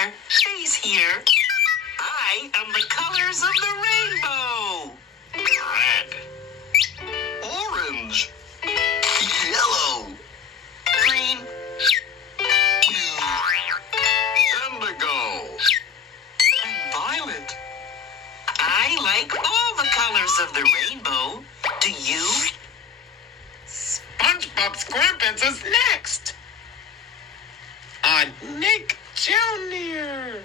here stays here. I am the colors of the rainbow. Red, orange, yellow, green, blue, indigo, and violet. I like all the colors of the rainbow. Do you? SpongeBob SquarePants is next. On Nick Jr.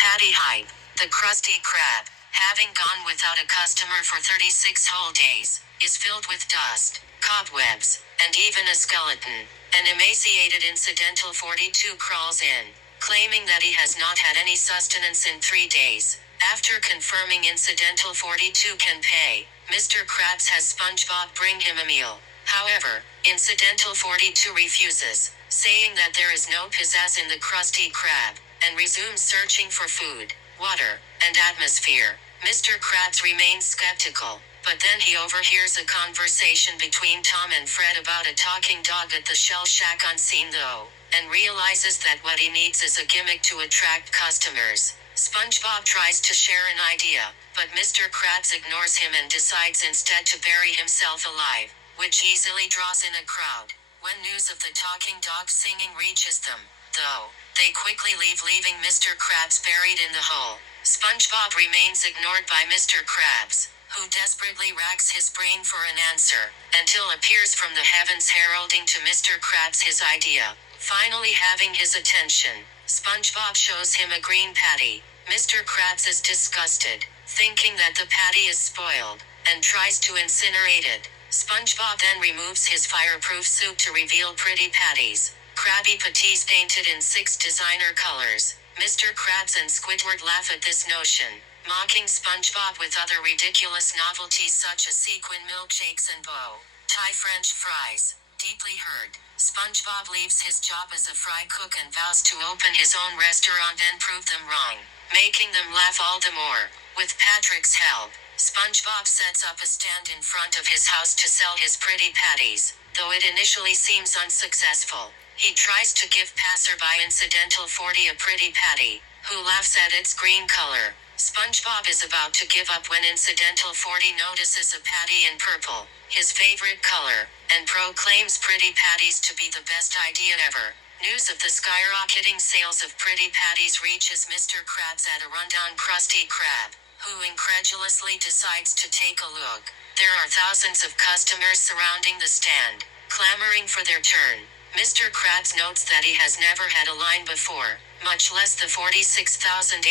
Patty Hype, the Krusty Krab, having gone without a customer for 36 whole days, is filled with dust, cobwebs, and even a skeleton. An emaciated Incidental 42 crawls in, claiming that he has not had any sustenance in 3 days. After confirming Incidental 42 can pay, Mr. Krabs has SpongeBob bring him a meal. However, Incidental 42 refuses, saying that there is no pizzazz in the Krusty Krab, and resumes searching for food, water, and atmosphere. Mr. Krabs remains skeptical, but then he overhears a conversation between Tom and Fred about a talking dog at the Shell Shack unseen though, and realizes that what he needs is a gimmick to attract customers. SpongeBob tries to share an idea, but Mr. Krabs ignores him and decides instead to bury himself alive, which easily draws in a crowd. When news of the talking dog singing reaches them, though, they quickly leave, leaving Mr. Krabs buried in the hole. SpongeBob remains ignored by Mr. Krabs, who desperately racks his brain for an answer, until appears from the heavens heralding to Mr. Krabs his idea. Finally having his attention, SpongeBob shows him a green patty. Mr. Krabs is disgusted, thinking that the patty is spoiled, and tries to incinerate it. SpongeBob then removes his fireproof suit to reveal pretty patties. Krabby Patties painted in 6 designer colors. Mr. Krabs and Squidward laugh at this notion, mocking SpongeBob with other ridiculous novelties such as sequin milkshakes and bow-tie French fries. Deeply hurt, SpongeBob leaves his job as a fry cook and vows to open his own restaurant and prove them wrong, making them laugh all the more. With Patrick's help, SpongeBob sets up a stand in front of his house to sell his pretty patties, though it initially seems unsuccessful. He tries to give passerby Incidental 40 a pretty patty, who laughs at its green color. SpongeBob is about to give up when Incidental 40 notices a patty in purple, his favorite color, and proclaims pretty patties to be the best idea ever. News of the skyrocketing sales of pretty patties reaches Mr. Krabs at a rundown Krusty Krab, who incredulously decides to take a look. There are thousands of customers surrounding the stand, clamoring for their turn. Mr. Krabs notes that he has never had a line before, much less the 46,853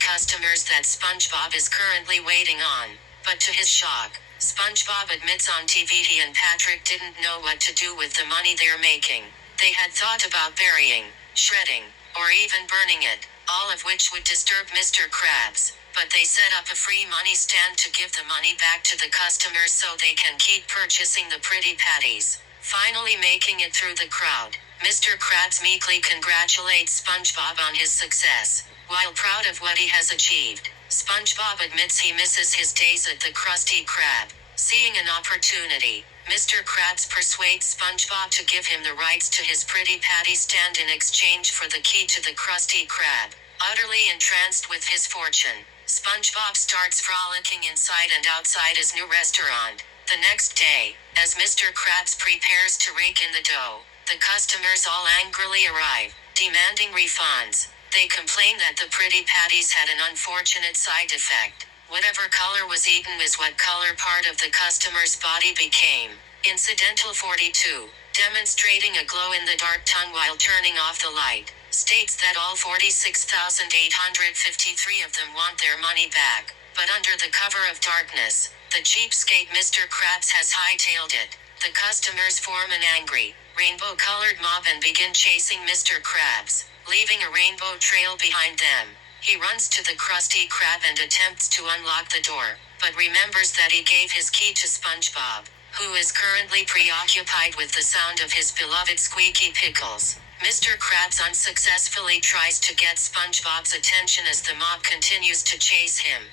customers that SpongeBob is currently waiting on. But to his shock, SpongeBob admits on TV he and Patrick didn't know what to do with the money they're making. They had thought about burying, shredding, or even burning it, all of which would disturb Mr. Krabs. But they set up a free money stand to give the money back to the customers so they can keep purchasing the pretty patties. Finally making it through the crowd, Mr. Krabs meekly congratulates SpongeBob on his success. While proud of what he has achieved, SpongeBob admits he misses his days at the Krusty Krab. Seeing an opportunity, Mr. Krabs persuades SpongeBob to give him the rights to his pretty patty stand in exchange for the key to the Krusty Krab. Utterly entranced with his fortune, SpongeBob starts frolicking inside and outside his new restaurant. The next day, as Mr. Krabs prepares to rake in the dough, the customers all angrily arrive, demanding refunds. They complain that the pretty patties had an unfortunate side effect. Whatever color was eaten is what color part of the customer's body became. Incidental 42, demonstrating a glow-in-the-dark tongue while turning off the light, states that all 46,853 of them want their money back, but under the cover of darkness, the cheapskate Mr. Krabs has hightailed it. The customers form an angry, rainbow-colored mob and begin chasing Mr. Krabs, leaving a rainbow trail behind them. He runs to the Krusty Krab and attempts to unlock the door, but remembers that he gave his key to SpongeBob, who is currently preoccupied with the sound of his beloved Squeaky Pickles. Mr. Krabs unsuccessfully tries to get SpongeBob's attention as the mob continues to chase him.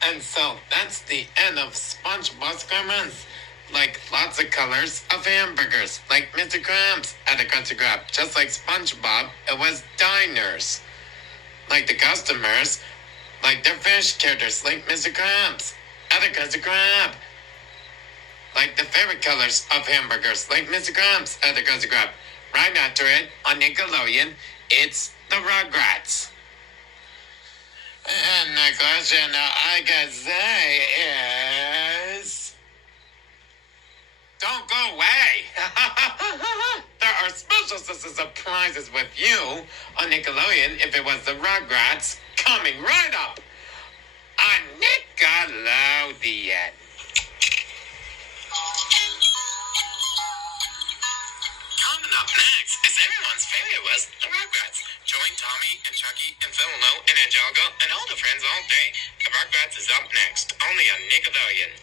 And so that's the end of SpongeBob SquarePants. Like lots of colors of hamburgers, like Mr. Krabs at a Krusty Krab. Just like SpongeBob, it was diners. Like the customers, like their fish characters, like Mr. Krabs at a Krusty Krab. Like the favorite colors of hamburgers, like Mr. Krabs at the Krusty Krab. Right after it, on Nickelodeon, it's the Rugrats. And the question I can say is, don't go away. There are special surprises with you on Nickelodeon if it was the Rugrats coming right up on Nickelodeon. Coming up next is everyone's favorite was the Rugrats. Join Tommy and Chucky and Philo and Angelica and all the friends all day. The Rugrats is up next, only on Nickelodeon.